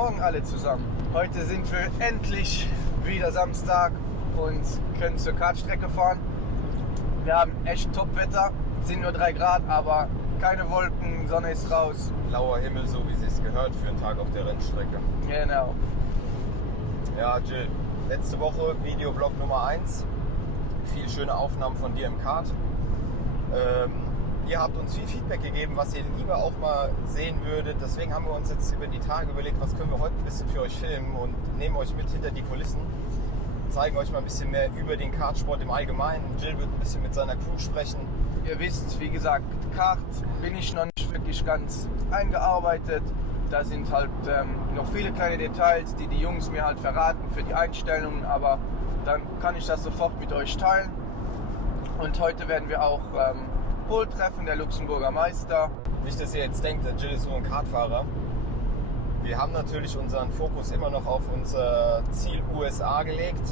Morgen alle zusammen. Heute sind wir endlich wieder Samstag und können zur Kartstrecke fahren. Wir haben echt Top-Wetter, es sind nur 3 Grad, aber keine Wolken, Sonne ist raus. Blauer Himmel, so wie es gehört für einen Tag auf der Rennstrecke. Genau. Ja, Jill, letzte Woche Videoblog Nummer 1. Viele schöne Aufnahmen von dir im Kart. Ihr habt uns viel Feedback gegeben, was ihr lieber auch mal sehen würdet. Deswegen haben wir uns jetzt über die Tage überlegt, was können wir heute ein bisschen für euch filmen und nehmen euch mit hinter die Kulissen. Zeigen euch mal ein bisschen mehr über den Kartsport im Allgemeinen. Jill wird ein bisschen mit seiner Crew sprechen. Ihr wisst, wie gesagt, Kart bin ich noch nicht wirklich ganz eingearbeitet. Da sind halt noch viele kleine Details, die Jungs mir halt verraten für die Einstellungen, aber dann kann ich das sofort mit euch teilen. Und heute werden wir auch Paul treffen, der Luxemburger Meister. Nicht, dass ihr jetzt denkt, der Jill ist nur ein Kartfahrer. Wir haben natürlich unseren Fokus immer noch auf unser Ziel USA gelegt.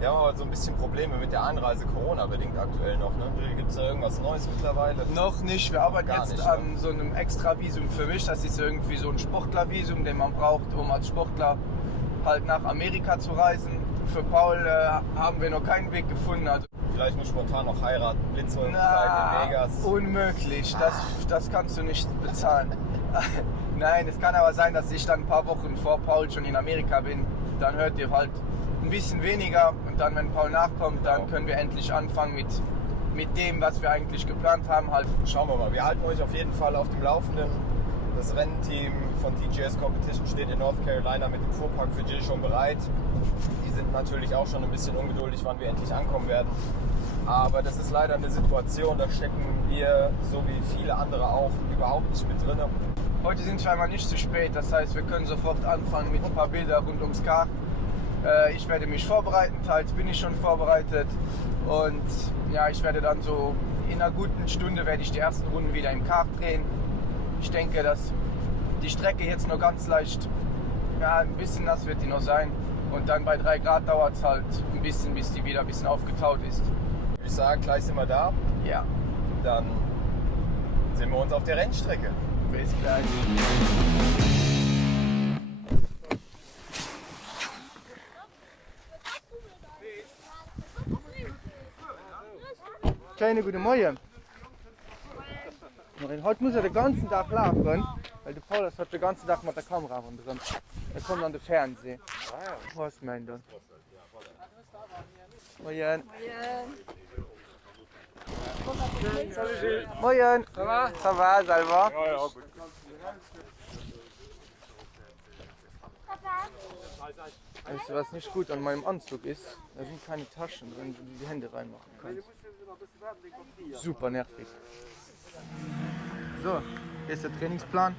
Wir haben aber so ein bisschen Probleme mit der Einreise, Corona-bedingt aktuell noch. Ne? Gibt es da irgendwas Neues mittlerweile? Noch nicht. Wir arbeiten Gar jetzt nicht, an so einem Extra-Visum für mich. Das ist irgendwie so ein Sportler-Visum, den man braucht, um als Sportler halt nach Amerika zu reisen. Für Paul haben wir noch keinen Weg gefunden. Also, vielleicht nur spontan noch heiraten, Blitzholen zeigen in Vegas. Unmöglich. Das kannst du nicht bezahlen. Nein, es kann aber sein, dass ich dann ein paar Wochen vor Paul schon in Amerika bin. Dann hört ihr halt ein bisschen weniger und dann, wenn Paul nachkommt, dann können wir endlich anfangen mit dem, was wir eigentlich geplant haben. Halt. Schauen wir mal. Wir halten euch auf jeden Fall auf dem Laufenden. Das Rennteam von TGS Competition steht in North Carolina mit dem Fuhrpark für Jill schon bereit. Die sind natürlich auch schon ein bisschen ungeduldig, wann wir endlich ankommen werden. Aber das ist leider eine Situation, da stecken wir, so wie viele andere auch, überhaupt nicht mit drin. Heute sind wir einmal nicht zu spät, das heißt, wir können sofort anfangen mit ein paar Bildern rund ums Kart. Ich werde mich vorbereiten, teils bin ich schon vorbereitet. Und ja, ich werde dann so in einer guten Stunde werde ich die ersten Runden wieder im Kart drehen. Ich denke, dass die Strecke jetzt noch ganz leicht, ja, ein bisschen nass wird die noch sein. Und dann bei 3 Grad dauert es halt ein bisschen, bis die wieder ein bisschen aufgetaut ist. Ich sage, gleich sind wir da. Ja. Dann sehen wir uns auf der Rennstrecke. Bis gleich. Kleine gute Morgen. Heute muss er den ganzen Tag laufen, weil der Paul hat den ganzen Tag mit der Kamera drin. Er kommt an den Fernsehen. Was meint er? Moin. Moin. Ça va? Ça va, Salva? Ja, ja, gut. Weißt du, was nicht gut an meinem Anzug ist? Da sind keine Taschen drin, wo du die Hände reinmachen kannst. Super nervig. So, hier ist der Trainingsplan.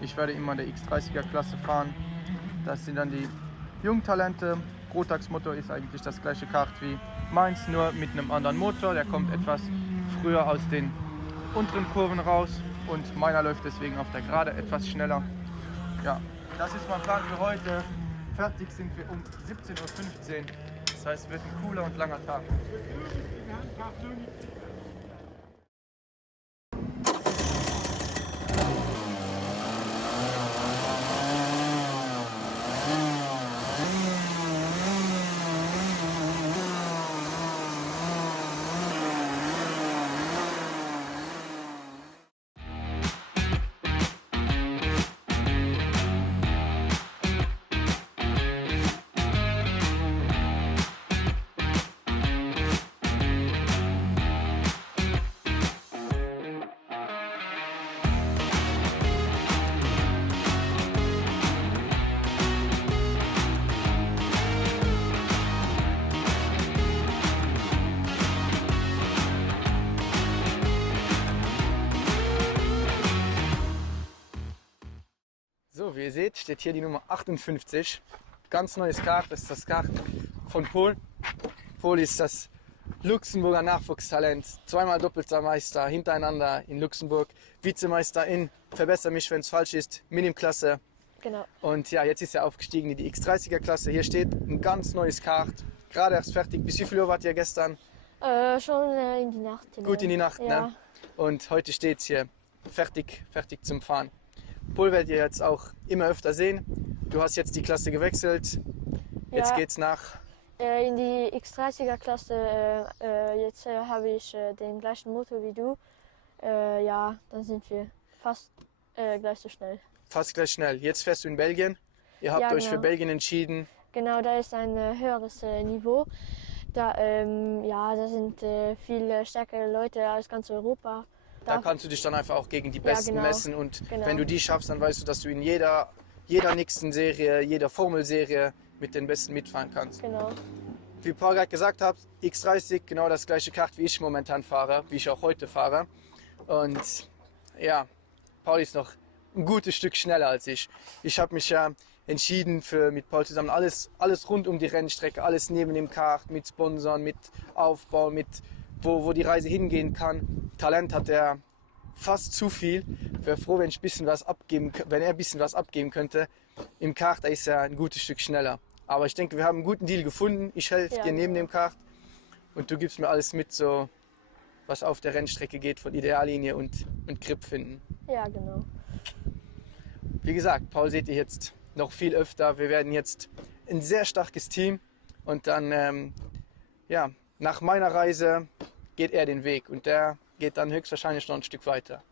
Ich werde immer in der X30er Klasse fahren. Das sind dann die Jungtalente. Rotax-Motor ist eigentlich das gleiche Kart wie meins, nur mit einem anderen Motor. Der kommt etwas früher aus den unteren Kurven raus und meiner läuft deswegen auf der Gerade etwas schneller. Ja, das ist mein Plan für heute. Fertig sind wir um 17:15 Uhr. Das heißt, es wird ein cooler und langer Tag. So, wie ihr seht, steht hier die Nummer 58. Ganz neues Kart, das ist das Kart von Paul. Paul ist das Luxemburger Nachwuchstalent, zweimal doppelter Meister hintereinander in Luxemburg, Vizemeister in, verbessere mich, wenn es falsch ist, Minimklasse. Genau. Und ja, jetzt ist er aufgestiegen in die X30er Klasse. Hier steht ein ganz neues Kart, gerade erst fertig. Bis wie viel Uhr wart ihr gestern? Schon in die Nacht. Gut in die Nacht, ja. Ne? Und heute steht es hier fertig zum Fahren. Paul werdet ihr jetzt auch immer öfter sehen. du hast jetzt die Klasse gewechselt. Jetzt Ja. geht's nach. In die X30er-Klasse. Jetzt habe ich den gleichen Motor wie du. Ja, dann sind wir fast gleich so schnell. Fast gleich schnell. Jetzt fährst du in Belgien. Ihr habt Ja, euch für genau. Belgien entschieden. Genau, da ist ein höheres Niveau. Da, da sind viel stärkere Leute aus ganz Europa. Da kannst du dich dann einfach auch gegen die Ja, Besten genau. messen. Und Genau. wenn du die schaffst, dann weißt du, dass du in jeder nächsten Serie, jeder Formelserie mit den Besten mitfahren kannst. Genau. Wie Paul gerade gesagt hat, X30, genau das gleiche Kart, wie ich momentan fahre, wie ich auch heute fahre. Und ja, Paul ist noch ein gutes Stück schneller als ich. Ich habe mich ja entschieden mit Paul zusammen alles rund um die Rennstrecke, alles neben dem Kart, mit Sponsoren, mit Aufbau, mit wo die Reise hingehen kann. Talent hat er fast zu viel. Wäre froh, wenn er ein bisschen was abgeben könnte. Im Kart ist er ein gutes Stück schneller. Aber ich denke, wir haben einen guten Deal gefunden. Ich helfe dir neben dem Kart und du gibst mir alles mit, so was auf der Rennstrecke geht, von Ideallinie und Grip finden. Ja, genau. Wie gesagt, Paul seht ihr jetzt noch viel öfter. Wir werden jetzt ein sehr starkes Team und dann, nach meiner Reise geht er den Weg und der geht dann höchstwahrscheinlich noch ein Stück weiter.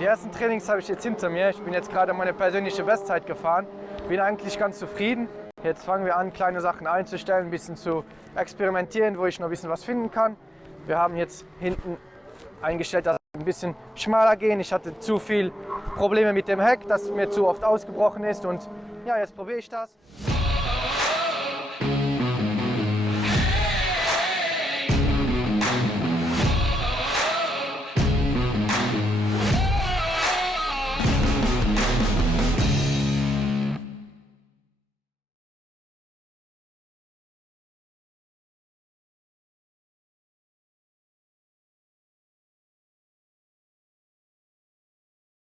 Die ersten Trainings habe ich jetzt hinter mir. Ich bin jetzt gerade meine persönliche Bestzeit gefahren. Bin eigentlich ganz zufrieden. Jetzt fangen wir an, kleine Sachen einzustellen, ein bisschen zu experimentieren, wo ich noch ein bisschen was finden kann. Wir haben jetzt hinten eingestellt, dass es ein bisschen schmaler gehen. Ich hatte zu viel Probleme mit dem Heck, das mir zu oft ausgebrochen ist. Und ja, jetzt probiere ich das.